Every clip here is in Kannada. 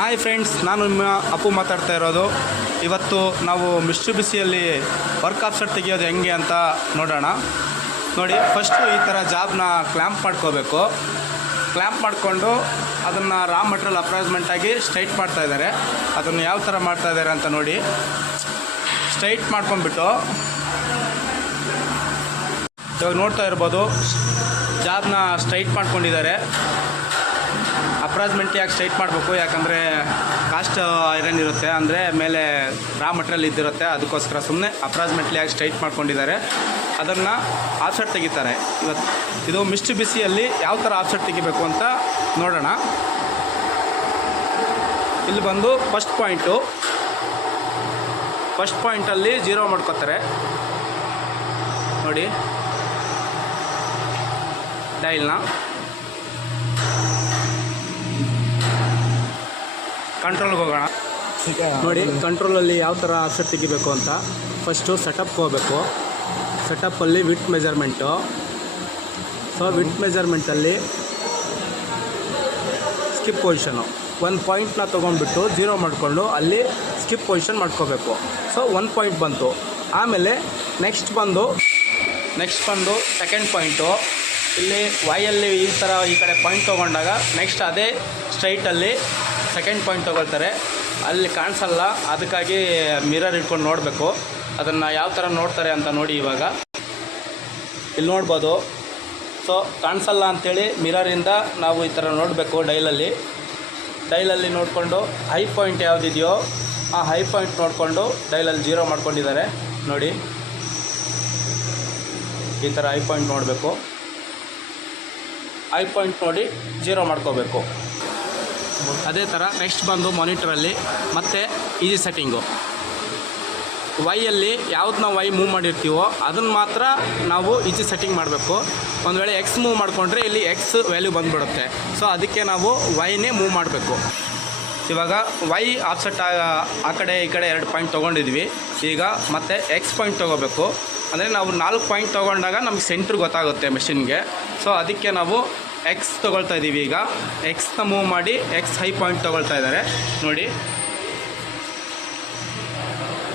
ಹಾಯ್ ಫ್ರೆಂಡ್ಸ್, ನಾನು ನಿಮ್ಮ ಅಪ್ಪು ಮಾತಾಡ್ತಾ ಇರೋದು. ಇವತ್ತು ನಾವು ಮಿಸ್ಟುಬಿಸಿಯಲ್ಲಿ ವರ್ಕ್ ಆಫ್ಸೆಟ್ ತೆಗಿಯೋದು ಹೆಂಗೆ ಅಂತ ನೋಡೋಣ. ನೋಡಿ, ಫಸ್ಟು ಈ ಥರ ಜಾಬ್ನ ಕ್ಲ್ಯಾಂಪ್ ಮಾಡ್ಕೋಬೇಕು. ಕ್ಲ್ಯಾಂಪ್ ಮಾಡಿಕೊಂಡು ಅದನ್ನು ರಾ ಮೆಟೀರಿಯಲ್ ಅಪ್ರೈಸ್ಮೆಂಟಾಗಿ ಸ್ಟ್ರೈಟ್ ಮಾಡ್ತಾಯಿದ್ದಾರೆ. ಅದನ್ನು ಯಾವ ಥರ ಮಾಡ್ತಾಯಿದ್ದಾರೆ ಅಂತ ನೋಡಿ. ಸ್ಟ್ರೈಟ್ ಮಾಡ್ಕೊಂಡ್ಬಿಟ್ಟು ಇವಾಗ ನೋಡ್ತಾ ಇರ್ಬೋದು, ಜಾಬ್ನ ಸ್ಟ್ರೈಟ್ ಮಾಡ್ಕೊಂಡಿದ್ದಾರೆ. ಅಪ್ರಾಕ್ಸಿಮೇಟ್ಲಿಯಾಗಿ ಸ್ಟ್ರೈಟ್ ಮಾಡಬೇಕು, ಯಾಕಂದರೆ ಕಾಸ್ಟ್ ಐರನ್ ಇರುತ್ತೆ, ಅಂದರೆ ಮೇಲೆ ರಾ ಮಟೀರಿಯಲ್ ಇದ್ದಿರುತ್ತೆ. ಅದಕ್ಕೋಸ್ಕರ ಸುಮ್ಮನೆ ಅಪ್ರಾಕ್ಸಿಮೇಟ್ಲಿಯಾಗಿ ಸ್ಟ್ರೈಟ್ ಮಾಡ್ಕೊಂಡಿದ್ದಾರೆ. ಅದನ್ನು ಆಫ್ಸೆಟ್ ತೆಗಿತಾರೆ. ಇವತ್ತು ಇದು ಮಿಸ್ಟುಬಿಸಿಯಲ್ಲಿ ಯಾವ ಥರ ಆಫ್ಸೆಟ್ ತೆಗಿಬೇಕು ಅಂತ ನೋಡೋಣ. ಇಲ್ಲಿ ಬಂದು ಫಸ್ಟ್ ಪಾಯಿಂಟಲ್ಲಿ 0 ಮಾಡ್ಕೋತಾರೆ. ನೋಡಿ, ಡೈಲ್ನ ಕಂಟ್ರೋಲ್ಗೆ ಹೋಗೋಣ. ನೋಡಿ, ಕಂಟ್ರೋಲಲ್ಲಿ ಯಾವ ಥರ ಆಫ್ಸೆಟ್ ತೆಗಿಬೇಕು ಅಂತ. ಫಸ್ಟು ಸೆಟಪ್ಗೆ ಹೋಗಬೇಕು. ಸೆಟಪ್ಪಲ್ಲಿ ವಿಡ್ತ್ ಮೆಜರ್ಮೆಂಟು. ಸೊ ವಿಡ್ತ್ ಮೆಜರ್ಮೆಂಟಲ್ಲಿ ಸ್ಕಿಪ್ ಪೊಸಿಷನು 1 ಪಾಯಿಂಟ್ನ ತೊಗೊಂಡ್ಬಿಟ್ಟು 0 ಮಾಡಿಕೊಂಡು ಅಲ್ಲಿ ಸ್ಕಿಪ್ ಪೊಸಿಷನ್ ಮಾಡ್ಕೋಬೇಕು. ಸೊ 1 ಪಾಯಿಂಟ್ ಬಂತು. ಆಮೇಲೆ ನೆಕ್ಸ್ಟ್ ಬಂದು ಸೆಕೆಂಡ್ ಪಾಯಿಂಟು. ಇಲ್ಲಿ ವೈಯಲ್ಲಿ ಈ ಥರ ಈ ಕಡೆ ಪಾಯಿಂಟ್ ತೊಗೊಂಡಾಗ ನೆಕ್ಸ್ಟ್ ಅದೇ ಸ್ಟ್ರೈಟಲ್ಲಿ ಸೆಕೆಂಡ್ ಪಾಯಿಂಟ್ ತೊಗೊಳ್ತಾರೆ. ಅಲ್ಲಿ ಕಾಣಿಸಲ್ಲ, ಅದಕ್ಕಾಗಿ ಮಿರರ್ ಇಟ್ಕೊಂಡು ನೋಡಬೇಕು. ಅದನ್ನು ಯಾವ ಥರ ನೋಡ್ತಾರೆ ಅಂತ ನೋಡಿ. ಇವಾಗ ಇಲ್ಲಿ ನೋಡ್ಬೋದು. ಸೊ ಕಾಣಿಸಲ್ಲ ಅಂಥೇಳಿ ಮಿರರಿಂದ ನಾವು ಈ ಥರ ನೋಡಬೇಕು. ಡೈಲಲ್ಲಿ ನೋಡಿಕೊಂಡು ಹೈ ಪಾಯಿಂಟ್ ಯಾವುದಿದೆಯೋ ಆ ಹೈ ಪಾಯಿಂಟ್ ನೋಡಿಕೊಂಡು ಡೈಲಲ್ಲಿ 0 ಮಾಡ್ಕೊಂಡಿದ್ದಾರೆ. ನೋಡಿ, ಈ ಥರ ಹೈ ಪಾಯಿಂಟ್ ನೋಡಬೇಕು. ಹೈ ಪಾಯಿಂಟ್ ನೋಡಿ 0 ಮಾಡ್ಕೋಬೇಕು. ಅದೇ ಥರ ನೆಕ್ಸ್ಟ್ ಬಂದು ಮಾನಿಟರಲ್ಲಿ ಮತ್ತೆ ಈಜಿ ಸೆಟ್ಟಿಂಗು. ವೈಯಲ್ಲಿ ಯಾವ್ದು ನಾವು ವೈ ಮೂವ್ ಮಾಡಿರ್ತೀವೋ ಅದನ್ನು ಮಾತ್ರ ನಾವು ಈಜಿ ಸೆಟ್ಟಿಂಗ್ ಮಾಡಬೇಕು. ಒಂದು ವೇಳೆ ಎಕ್ಸ್ ಮೂವ್ ಮಾಡಿಕೊಂಡ್ರೆ ಇಲ್ಲಿ ಎಕ್ಸ್ ವ್ಯಾಲ್ಯೂ ಬಂದುಬಿಡುತ್ತೆ. ಸೊ ಅದಕ್ಕೆ ನಾವು ವೈನೇ ಮೂವ್ ಮಾಡಬೇಕು. ಇವಾಗ ವೈ ಆಫ್ಸೆಟ್ ಆ ಕಡೆ ಈ ಕಡೆ 2 ಪಾಯಿಂಟ್ ತೊಗೊಂಡಿದ್ವಿ. ಈಗ ಮತ್ತೆ ಎಕ್ಸ್ ಪಾಯಿಂಟ್ ತೊಗೋಬೇಕು. ಅಂದರೆ ನಾವು 4 ಪಾಯಿಂಟ್ ತೊಗೊಂಡಾಗ ನಮ್ಗೆ ಸೆಂಟ್ರ್ ಗೊತ್ತಾಗುತ್ತೆ ಮೆಷಿನ್ಗೆ. ಸೊ ಅದಕ್ಕೆ ನಾವು ಎಕ್ಸ್ ತೊಗೊಳ್ತಾ ಇದ್ದೀವಿ. ಈಗ ಎಕ್ಸ್ನ ಮೂವ್ ಮಾಡಿ ಎಕ್ಸ್ ಹೈ ಪಾಯಿಂಟ್ ತೊಗೊಳ್ತಾ ಇದ್ದಾರೆ. ನೋಡಿ,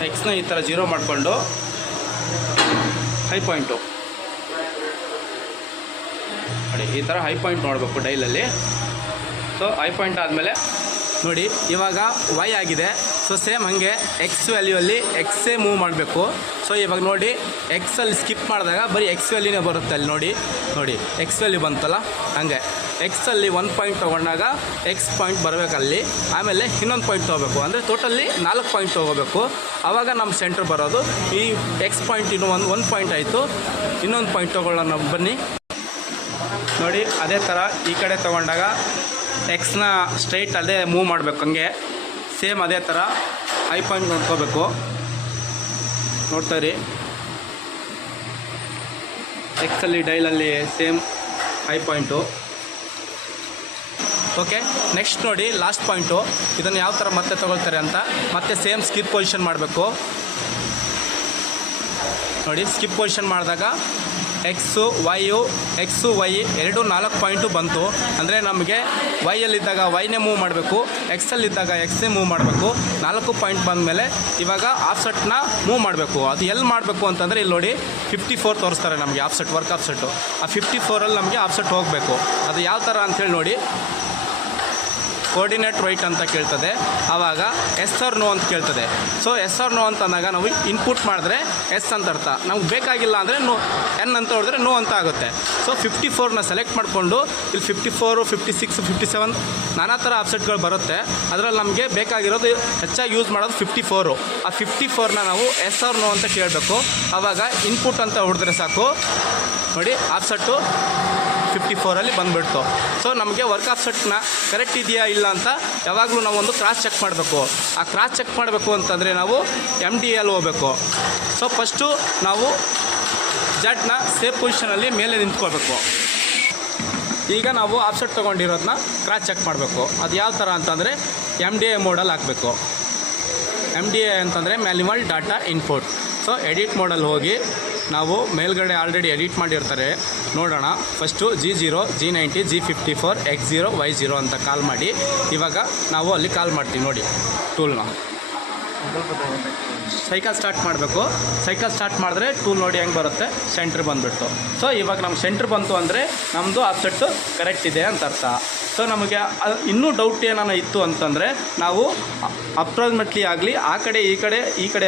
ಎಕ್ಸ್ನ ಈ ಥರ 0 ಮಾಡಿಕೊಂಡು ಹೈ ಪಾಯಿಂಟು ನೋಡಿ, ಈ ಥರ ಹೈ ಪಾಯಿಂಟ್ ನೋಡಬೇಕು ಡೈಲಲ್ಲಿ. ಸೊ ಹೈ ಪಾಯಿಂಟ್ ಆದಮೇಲೆ ನೋಡಿ, ಇವಾಗ ವೈ ಆಗಿದೆ. ಸೊ ಸೇಮ್ ಹಾಗೆ ಎಕ್ಸ್ ವ್ಯಾಲ್ಯೂಲ್ಲಿ ಎಕ್ಸೇ ಮೂವ್ ಮಾಡಬೇಕು. ಸೊ ಇವಾಗ ನೋಡಿ, ಎಕ್ಸಲ್ಲಿ ಸ್ಕಿಪ್ ಮಾಡಿದಾಗ ಬರೀ ಎಕ್ಸ್ ವ್ಯಾಲ್ಯೂನೇ ಬರುತ್ತೆ. ಅಲ್ಲಿ ನೋಡಿ ಎಕ್ಸ್ ವ್ಯಾಲ್ಯೂ ಬಂತಲ್ಲ, ಹಾಗೆ ಎಕ್ಸಲ್ಲಿ 1 ಪಾಯಿಂಟ್ ತೊಗೊಂಡಾಗ ಎಕ್ಸ್ ಪಾಯಿಂಟ್ ಬರಬೇಕಲ್ಲಿ. ಆಮೇಲೆ ಇನ್ನೊಂದು ಪಾಯಿಂಟ್ ತೊಗೋಬೇಕು, ಅಂದರೆ ಟೋಟಲಿ 4 ಪಾಯಿಂಟ್ ತೊಗೋಬೇಕು. ಆವಾಗ ನಮ್ಮ ಸೆಂಟ್ರ್ ಬರೋದು. ಈ ಎಕ್ಸ್ ಪಾಯಿಂಟ್ ಇನ್ನೂ ಒಂದು ಪಾಯಿಂಟ್ ಆಯಿತು. ಇನ್ನೊಂದು ಪಾಯಿಂಟ್ ತೊಗೊಳ್ಳೋಣ ಬನ್ನಿ. ನೋಡಿ, ಅದೇ ಥರ ಈ ಕಡೆ ತೊಗೊಂಡಾಗ ಎಕ್ಸ್ನ ಸ್ಟ್ರೈಟ್ ಅದೇ ಮೂವ್ ಮಾಡಬೇಕು. ಹಂಗೆ ಸೇಮ್ ಅದೇ ಥರ ಹೈ ಪಾಯಿಂಟ್ ನೋಡ್ಕೋಬೇಕು. ನೋಡ್ತಾ ಇರಿ, ಎಕ್ಸಲ್ಲಿ ಡೈಲಲ್ಲಿ same high point. Okay, next ನೋಡಿ ಲಾಸ್ಟ್ ಪಾಯಿಂಟು. ಇದನ್ನು ಯಾವ ಥರ ಮತ್ತೆ ತೊಗೊಳ್ತಾರೆ ಅಂತ. ಮತ್ತೆ ಸೇಮ್ ಸ್ಕಿಪ್ ಪೊಸಿಷನ್ ಮಾಡಬೇಕು. ನೋಡಿ, ಸ್ಕಿಪ್ ಪೊಸಿಷನ್ ಮಾಡಿದಾಗ ಎಕ್ಸು ವೈ ಎರಡು 4 ಪಾಯಿಂಟು ಬಂತು. ಅಂದರೆ ನಮಗೆ ವೈಯಲ್ಲಿದ್ದಾಗ ವೈನೇ ಮೂವ್ ಮಾಡಬೇಕು, ಎಕ್ಸಲ್ಲಿದ್ದಾಗ ಎಕ್ಸೇ ಮೂವ್ ಮಾಡಬೇಕು. 4 ಪಾಯಿಂಟ್ ಬಂದಮೇಲೆ ಇವಾಗ ಆಫ್ಸೆಟ್ನ ಮೂವ್ ಮಾಡಬೇಕು. ಅದು ಎಲ್ಲಿ ಮಾಡಬೇಕು ಅಂತಂದರೆ ಇಲ್ಲಿ ನೋಡಿ 54 ತೋರಿಸ್ತಾರೆ ನಮಗೆ ಆಫ್ಸೆಟ್, ವರ್ಕ್ ಆಫ್ಸೆಟ್ಟು. ಆ 54ಅಲ್ಲಿ ನಮಗೆ ಆಫ್ಸೆಟ್ ಹೋಗಬೇಕು. ಅದು ಯಾವ ಥರ ಅಂಥೇಳಿ ನೋಡಿ. ಕೋಆರ್ಡಿನೇಟ್ ರೈಟ್ ಅಂತ ಕೇಳ್ತದೆ, ಆವಾಗ ಎಸ್ ಆರ್ ನೋ ಅಂತ ಕೇಳ್ತದೆ. ಸೊ ಎಸ್ ಆರ್ ನೋ ಅಂತ ಅಂದಾಗ ನಾವು ಇನ್ಪುಟ್ ಮಾಡಿದ್ರೆ ಎಸ್ ಅಂತ ಅರ್ಥ, ನಮ್ಗೆ ಬೇಕಾಗಿಲ್ಲ ಅಂದರೆ ನೋ, ಎನ್ ಅಂತ ಹೊಡೆದ್ರೆ ನೋ ಅಂತ ಆಗುತ್ತೆ. ಸೊ 54ನ ಸೆಲೆಕ್ಟ್ ಮಾಡಿಕೊಂಡು ಇಲ್ಲಿ 54, 56, 57 ನಾನಾ ಥರ ಆಫ್ಸೆಟ್ಗಳು ಬರುತ್ತೆ. ಅದರಲ್ಲಿ ನಮಗೆ ಬೇಕಾಗಿರೋದು ಹೆಚ್ಚಾಗಿ ಯೂಸ್ ಮಾಡೋದು 54. ಆ 54ನ ನಾವು ಎಸ್ ಆರ್ ನೋ ಅಂತ ಕೇಳಬೇಕು. ಆವಾಗ ಇನ್ಪುಟ್ ಅಂತ ಹೊಡೆದ್ರೆ ಸಾಕು. ನೋಡಿ, ಆಫ್ಸೆಟ್ಟು 54ಅಲ್ಲಿ ಬಂದುಬಿಡ್ತು. ಸೊ ನಮಗೆ ವರ್ಕ್ ಆಫ್ಸೆಟ್ನ ಕರೆಕ್ಟ್ ಇದೆಯಾ ಇಲ್ಲ ಅಂತ ಯಾವಾಗಲೂ ನಾವು ಒಂದು ಕ್ರಾಸ್ ಚೆಕ್ ಮಾಡಬೇಕು. ಆ ಕ್ರಾಸ್ ಚೆಕ್ ಮಾಡಬೇಕು ಅಂತಂದರೆ ನಾವು MDL ಹೋಗಬೇಕು. ಸೊ ಫಸ್ಟು ನಾವು ಜಡ್ನ ಸೇಫ್ ಪೊಸಿಷನಲ್ಲಿ ಮೇಲೆ ನಿಂತ್ಕೋಬೇಕು. ಈಗ ನಾವು ಆಫ್ಸೆಟ್ ತೊಗೊಂಡಿರೋದನ್ನ ಕ್ರಾಸ್ ಚೆಕ್ ಮಾಡಬೇಕು. ಅದು ಯಾವ ಥರ ಅಂತಂದರೆ MDA ಮೋಡಲ್ಲಿ ಹಾಕಬೇಕು. MDA ಅಂತಂದರೆ manual data input. So edit ಮೋಡಲ್ಲಿ ಹೋಗಿ ನಾವು ಮೇಲ್ಗಡೆ ಆಲ್ರೆಡಿ ಎಡಿಟ್ ಮಾಡಿರ್ತಾರೆ ನೋಡೋಣ. First G0, G90, G54, X0, Y0 ಅಂತ ಕಾಲ್ ಮಾಡಿ. ಇವಾಗ ನಾವು ಅಲ್ಲಿ ಕಾಲ್ ಮಾಡ್ತೀವಿ ನೋಡಿ ಟೂಲ್ನ. ಸೈಕಲ್ ಸ್ಟಾರ್ಟ್ ಮಾಡಬೇಕು. ಸೈಕಲ್ ಸ್ಟಾರ್ಟ್ ಮಾಡಿದ್ರೆ ಟೂಲ್ ನೋಡಿ ಹೆಂಗೆ ಬರುತ್ತೆ, ಸೆಂಟ್ರ್ ಬಂದುಬಿಟ್ಟು. ಸೊ ಇವಾಗ ನಮ್ಮ ಸೆಂಟ್ರ್ ಬಂತು ಅಂದರೆ ನಮ್ಮದು ಆಫ್ಸೆಟ್ಟು ಕರೆಕ್ಟ್ ಇದೆ ಅಂತ ಅರ್ಥ. ಸೊ ನಮಗೆ ಇನ್ನೂ ಡೌಟ್ ಏನಾನ ಇತ್ತು ಅಂತಂದರೆ ನಾವು ಅಪ್ರಾಕ್ಸಿಮೇಟ್ಲಿ ಆಗಲಿ ಆ ಕಡೆ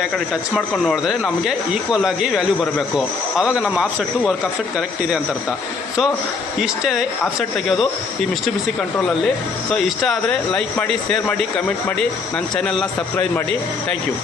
ಆ ಕಡೆ ಟಚ್ ಮಾಡ್ಕೊಂಡು ನೋಡಿದ್ರೆ ನಮಗೆ ಈಕ್ವಲ್ ಆಗಿ ವ್ಯಾಲ್ಯೂ ಬರಬೇಕು. ಆವಾಗ ನಮ್ಮ ಆಫ್ಸೆಟ್ಟು ವರ್ಕ್ ಆಫ್ಸೆಟ್ ಕರೆಕ್ಟ್ ಇದೆ ಅಂತ ಅರ್ಥ. ಸೊ ಇಷ್ಟೇ ಆಫ್ಸೆಟ್ ತೆಗೆಯೋದು ಈ ಮಿಸ್ಟರ್ ಬಿಸಿ ಕಂಟ್ರೋಲಲ್ಲಿ. ಸೊ ಇಷ್ಟ ಆದರೆ ಲೈಕ್ ಮಾಡಿ, ಶೇರ್ ಮಾಡಿ, ಕಮೆಂಟ್ ಮಾಡಿ, ನನ್ನ ಚಾನೆಲ್ನ ಸಬ್ಸ್ಕ್ರೈಬ್ ಮಾಡಿ. Thank you.